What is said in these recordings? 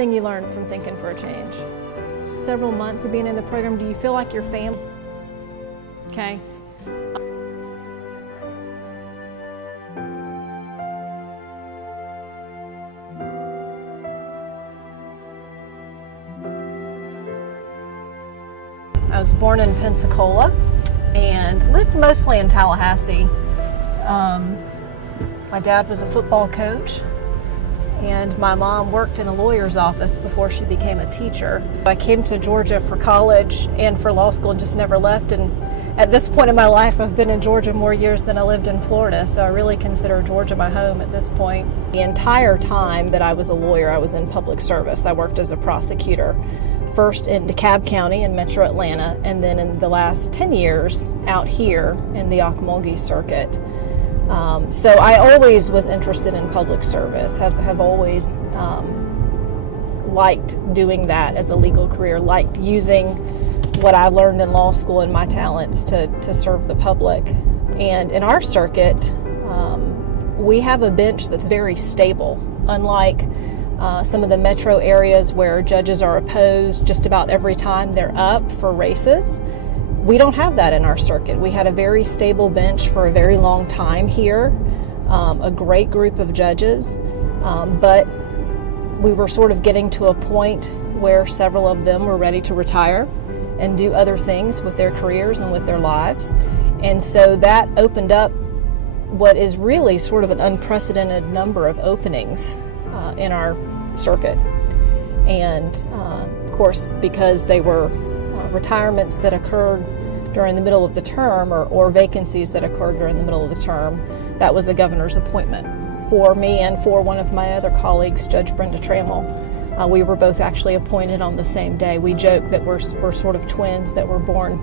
Thing you learned from Thinking for a Change. Several months of being in the program, do you feel like your family? Okay. I was born in Pensacola and lived mostly in Tallahassee. My dad was a football coach, and my mom worked in a lawyer's office before she became a teacher. I came to Georgia for college and for law school and just never left. And at this point in my life, I've been in Georgia more years than I lived in Florida, so I really consider Georgia my home at this point. The entire time that I was a lawyer, I was in public service. I worked as a prosecutor, first in DeKalb County in Metro Atlanta, and then in the last 10 years out here in the Ocmulgee circuit. So I always was interested in public service, have always liked doing that as a legal career, liked using what I learned in law school and my talents to serve the public. And in our circuit, we have a bench that's very stable, unlike some of the metro areas where judges are opposed just about every time they're up for races. We don't have that in our circuit. We had a very stable bench for a very long time here, a great group of judges, but we were sort of getting to a point where several of them were ready to retire and do other things with their careers and with their lives. And so that opened up what is really sort of an unprecedented number of openings in our circuit. And of course, because they were retirements that occurred during the middle of the term or vacancies that occurred during the middle of the term, that was a governor's appointment for me and for one of my other colleagues, Judge Brenda Trammell. We were both actually appointed on the same day. We joke that we're sort of twins that were born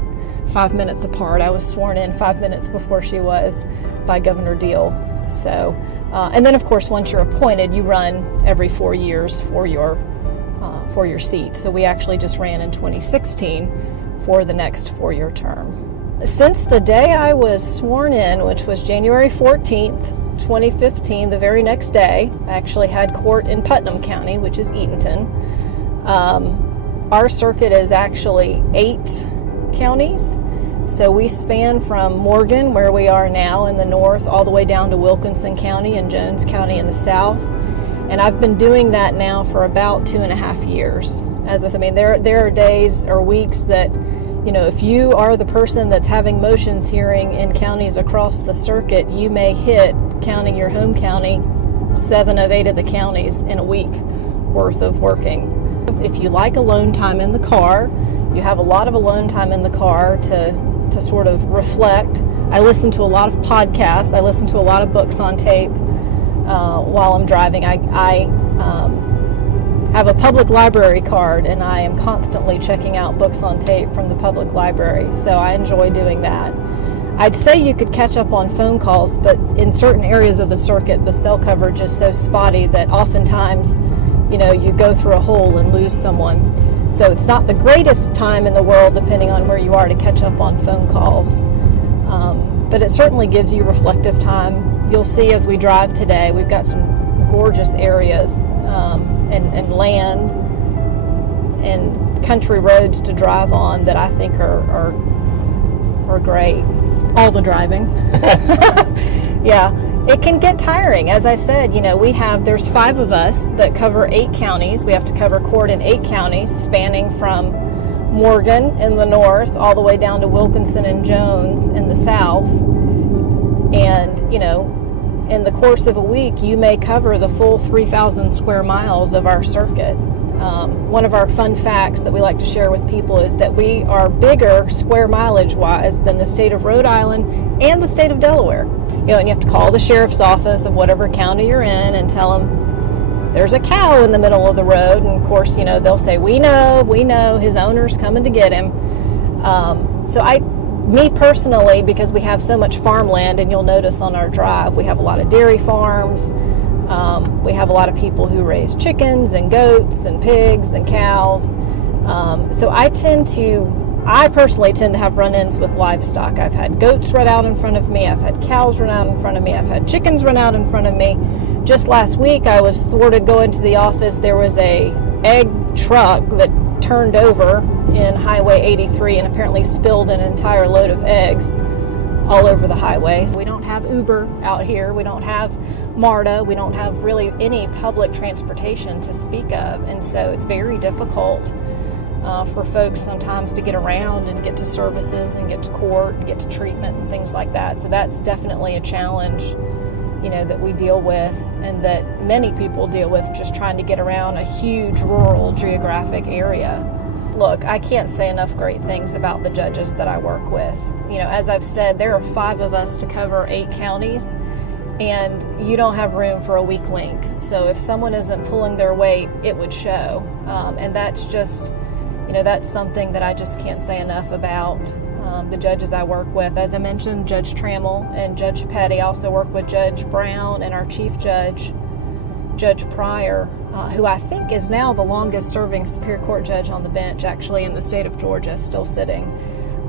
5 minutes apart. I was sworn in 5 minutes before she was by Governor Deal. So, and then of course, once you're appointed, you run every 4 years for your seat. So we actually just ran in 2016 for the next 4-year term. Since the day I was sworn in, which was January 14th, 2015, the very next day, I actually had court in Putnam County, which is Eatonton. Our circuit is actually 8 counties. So we span from Morgan, where we are now in the north, all the way down to Wilkinson County and Jones County in the south. And I've been doing that now for about 2.5 years. There are days or weeks that, if you are the person that's having motions hearing in counties across the circuit, you may hit, counting your home county, 7 of 8 of the counties in a week worth of working. If you like alone time in the car, you have a lot of alone time in the car to sort of reflect. I listen to a lot of podcasts. I listen to a lot of books on tape. While I'm driving. I have a public library card, and I am constantly checking out books on tape from the public library, so I enjoy doing that. I'd say you could catch up on phone calls, but in certain areas of the circuit, the cell coverage is so spotty that oftentimes, you go through a hole and lose someone. So it's not the greatest time in the world, depending on where you are, to catch up on phone calls. But it certainly gives you reflective time. You'll see as we drive today, we've got some gorgeous areas and land and country roads to drive on that I think are great. All the driving. Yeah, it can get tiring. As I said, there's 5 of us that cover 8 counties. We have to cover court in 8 counties, spanning from Morgan in the north all the way down to Wilkinson and Jones in the south. And, in the course of a week, you may cover the full 3,000 square miles of our circuit. One of our fun facts that we like to share with people is that we are bigger square mileage-wise than the state of Rhode Island and the state of Delaware. And you have to call the sheriff's office of whatever county you're in and tell them there's a cow in the middle of the road. And, of course, they'll say, we know, his owner's coming to get him. Me personally, because we have so much farmland, and you'll notice on our drive, we have a lot of dairy farms. We have a lot of people who raise chickens and goats and pigs and cows. So I tend to I personally tend to have run-ins with livestock. I've had goats run out in front of me. I've had cows run out in front of me. I've had chickens run out in front of me. Just last week, I was thwarted going to the office. There was a egg truck that turned over in Highway 83 and apparently spilled an entire load of eggs all over the highway. So we don't have Uber out here. We don't have MARTA. We don't have really any public transportation to speak of. And so it's very difficult for folks sometimes to get around and get to services and get to court and get to treatment and things like that. So that's definitely a challenge, that we deal with and that many people deal with, just trying to get around a huge rural geographic area. Look, I can't say enough great things about the judges that I work with. As I've said, there are 5 of us to cover 8 counties, and you don't have room for a weak link. So if someone isn't pulling their weight, it would show. And that's just, that's something that I just can't say enough about the judges I work with. As I mentioned, Judge Trammell and Judge Petty. I also work with Judge Brown and our Chief Judge, Judge Pryor, who I think is now the longest serving Superior Court judge on the bench, actually, in the state of Georgia, still sitting.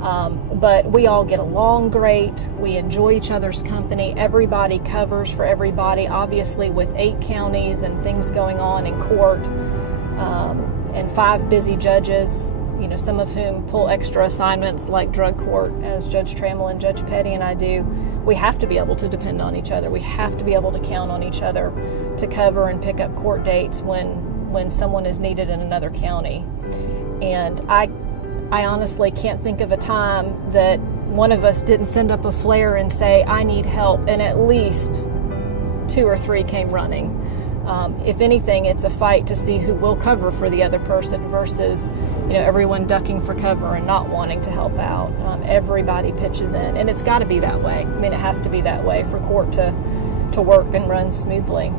But we all get along great. We enjoy each other's company. Everybody covers for everybody, obviously with 8 counties and things going on in court, and 5 busy judges, some of whom pull extra assignments like drug court, as Judge Trammell and Judge Petty and I do. We have to be able to depend on each other. We have to be able to count on each other to cover and pick up court dates when someone is needed in another county. And I honestly can't think of a time that one of us didn't send up a flare and say, I need help, and at least 2 or 3 came running. If anything, it's a fight to see who will cover for the other person versus, everyone ducking for cover and not wanting to help out. Everybody pitches in, and it's got to be that way. It has to be that way for court to work and run smoothly.